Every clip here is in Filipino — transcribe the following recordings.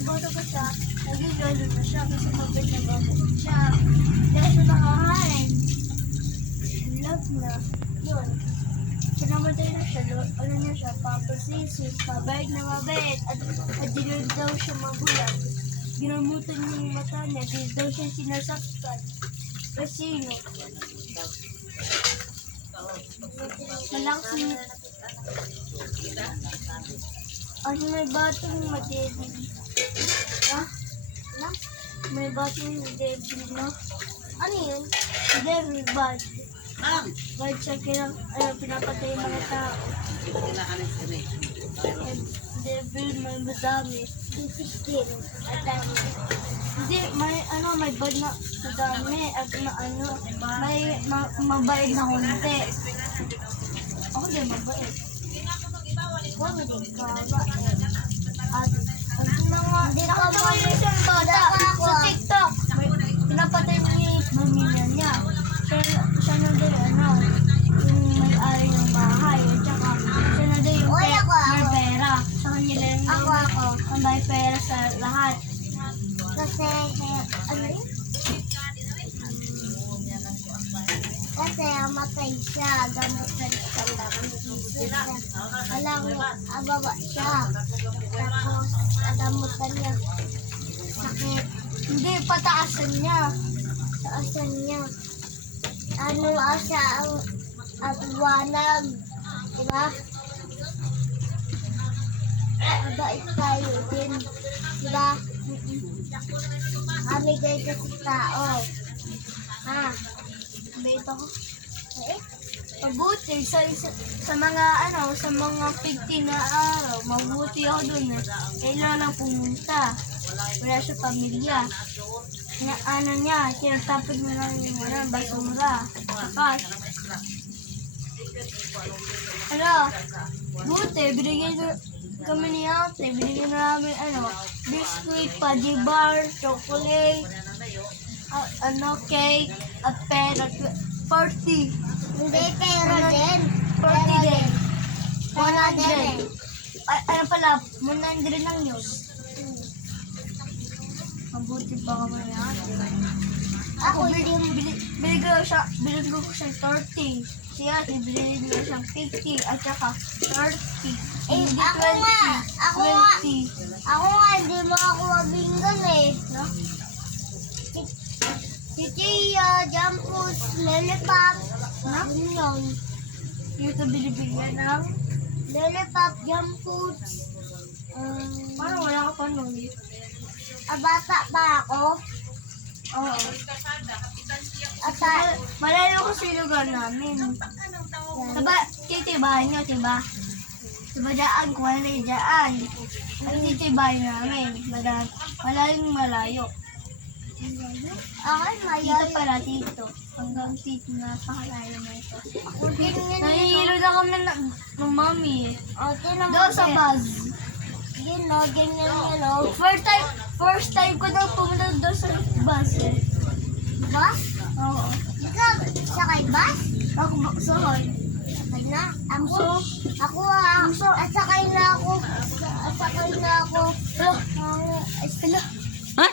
Bata pa siya, nag-i-lolo na siya kasi mabait na bata siya. Dahil siya nakahain. Love na. Yun. Sinamatay na siya, ano na siya, papasisis, mabait na mabait. At dinod daw siya magulang. Ginamutan niya yung mata niya, di daw siya sinasaktan. Kasi no, malaking ano may batong madebig. Ha? Ano? May batong madebig, no? Ano yun? Devil bad. Bad siya pinapatay yung mga tao. Devil may madami. Hindi, may bad na madami. At may mabait na konti. Ako din mabait. Hindi ka ba? Hindi ka ba yung isang bata sa TikTok? Pinapatay mo yung pamilya niya. Siya na din, yung may-ari ng bahay. At saka, siya na din yung may pera. Sa kanya lang ang may pera sa lahat. Kasi, kasi matay siya, gamutan siya, alam mo, ababa siya. Tapos, agamutan niya. Sakit. Hindi, pataasan niya. Taasan niya. Ano siya ang wanag. Diba? Mabait tayo din. Diba? Kami kayo kasi tao. Ha? Mabait ako. Mabuti sa mga sa mga 15 na araw, mabuti ako dun kailangan lang pumunta. Wala siya pamilya. Niya, sinatapod mo lang yung basura. Tapos, buti, binigyan kami ni ate, binigyan namin biscuit, pudgy bar, chocolate, cake, at pera, 40. Hindi, pero din. 40 din. 100. Ano pala, 100 lang yun. Mabuti pa kami ni ate. Ako, binigyan ko siya 30. Si ate, binigyan niya siyang 50 at saka 30. Hindi 20. Ako nga, hindi mo ako mabinggan no? Si Tia, Jampus, Lollipop, yun. Ito binibigyan ng Lollipop, Jampus. Parang wala ka pa nun. Bata pa ako? Oo. At malayo ko sa lugar namin. Titibahan nyo, diba? Diba daan, kuha na yung daan. Titibahan namin. Malayo. Dito pala, dito. Hanggang dito na pakalayo na ito. Nahihilo na kami ng mami. Doon sa bus. Ganyan. First time ko daw pumunta doon sa bus Bus? Oo. Ikaw, sakay bus? Ako sakay. Sakay na? Ako sakay na ako. Ha?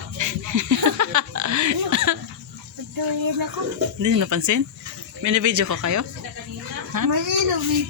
Patuloy ako. Hindi nyo napansin? May na-video ko kayo? Ha? Malinaw eh.